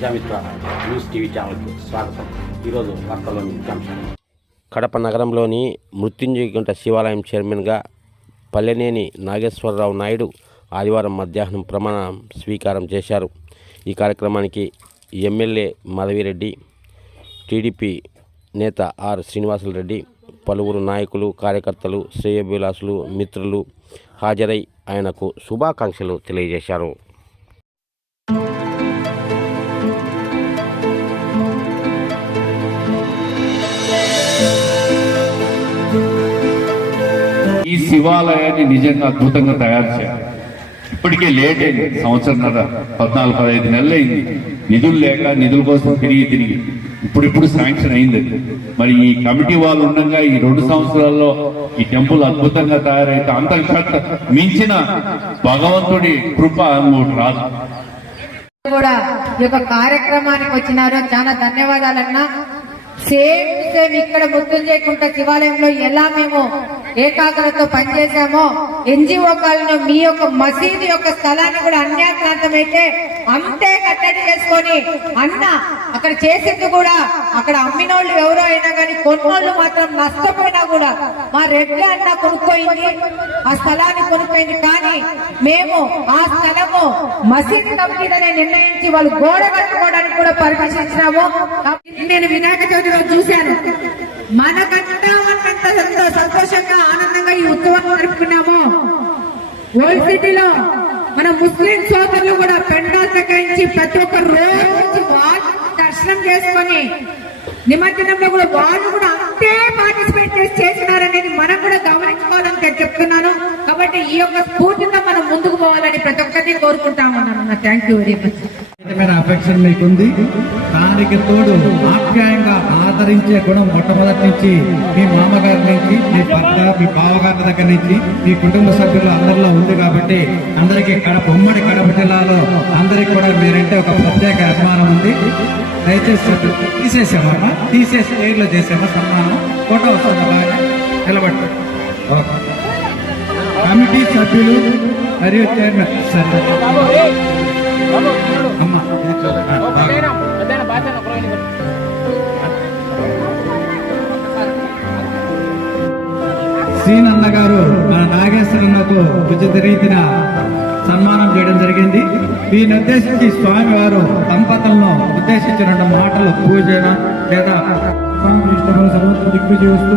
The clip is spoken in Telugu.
ప్రజామిత్ర న్యూస్ టీవీ ఛానల్కి స్వాగతం. ఈరోజు వార్తల్లోని ముఖ్యాంశాలు కడప నగరంలోని మృత్యుంజయగుంట శివాలయం చైర్మన్గా పల్లెనేని నాగేశ్వరరావు నాయుడు ఆదివారం మధ్యాహ్నం ప్రమాణ స్వీకారం చేశారు. ఈ కార్యక్రమానికి ఎమ్మెల్యే మాధవిరెడ్డి టీడీపీ నేత ఆర్ శ్రీనివాసులరెడ్డి పలువురు నాయకులు కార్యకర్తలు శ్రేయభిలాసులు మిత్రులు హాజరై ఆయనకు శుభాకాంక్షలు తెలియజేశారు. ఈ శివాలయాన్ని నిజంగా అద్భుతంగా తయారు చేయాలి. ఇప్పటికే లేట్ అయింది. సంవత్సరంన్నర పద్నాలుగు పదహైదు నెలలు అయింది. నిధులు లేక నిధుల కోసం తిరిగి తిరిగి. ఇప్పుడు ఇప్పుడు శాంక్షన్ అయింది. మరి ఈ కమిటీ వాళ్ళు ఉండగా ఈ రెండు సంవత్సరాల్లో ఈ టెంపుల్ అద్భుతంగా తయారైతే అంతకంత మించిన భగవంతుడి కృప ఇంకోటి రాదు. కూడా ఈ యొక్క కార్యక్రమానికి వచ్చినారు. చాలా ధన్యవాదాలన్నా. సేమ్ సేమ్ ఇక్కడ మృత్యుంజయకుంట శివాలయంలో ఎలా మేము ఏకాగ్రతతో పనిచేశామో ఎన్జిఓ కాలంలో మీ యొక్క మసీదు యొక్క స్థలాన్ని కూడా అన్యాక్రాంతమైతే అంతే కట్టడి చేసుకొని అన్న అక్కడ చేసింది కూడా అక్కడ అమ్మినోళ్ళు ఎవరో అయినా కానీ కొన్నోళ్ళు మాత్రం నష్టపోయినా కూడా మా రెడ్డి అన్న కొనుక్కోయింది ఆ స్థలాన్ని కొనుక్కోయింది. కానీ మేము ఆ స్థలము మసీద్ కమిటీలనే నిర్ణయించి వాళ్ళు గోడ కట్టుకోవడానికి కూడా పర్మిషన్ ఇచ్చినాము. నేను వినాయక చవితిలో చూశాను. మనకంతా ఆనందంగా జరుపుకున్నాము సిటీలో మన ముస్లిం సోదరులు కూడా పెండాల్ తగ్గించి ప్రతి ఒక్క రోజు వాళ్ళు దర్శనం చేసుకొని నిమజ్జనంలో కూడా వాళ్ళు కూడా అంతే పార్టిసిపేట్ చేసి చేసినారనేది మనం కూడా గమనించుకోవాలని చెప్తున్నాను. కాబట్టి ఈ యొక్క స్ఫూర్తితో మనం ముందుకు పోవాలని ప్రతి ఒక్కరిని కోరుకుంటామన్నాను థ్యాంక్ యూ వెరీ మచ్ అపేక్ష మీకుంది. దానికి తోడు ఆప్యాయంగా ఆదరించే గుణం మొట్టమొదటి నుంచి మీ మామగారి నుంచి మీ భర్త మీ బావగారి దగ్గర నుంచి మీ కుటుంబ సభ్యులు అందరిలో ఉంది కాబట్టి అందరికీ కడప ఉమ్మడి కడప జిల్లాలో అందరికి కూడా మీరంటే ఒక ప్రత్యేక అభిమానం ఉంది. దయచేసి తీసేసామమ్మా? తీసేసి ఎయిర్లో చేసామా సన్మానం. ఫోటో వస్తుంది బాగా. నిలబడి కమిటీ సభ్యులు మరియు చైర్మన్. సరే. సీనన్న గారు మన నాగేశ్వరన్నకు ఉచిత రీతిన సన్మానం చేయడం జరిగింది. దీన్ని ఉద్దేశించి స్వామివారు దంపతులను ఉద్దేశించి రెండు మాటలు పూజ లేదా స్వామి ఇష్టమైన సర్వత్ర దిగ్విజయ వస్తు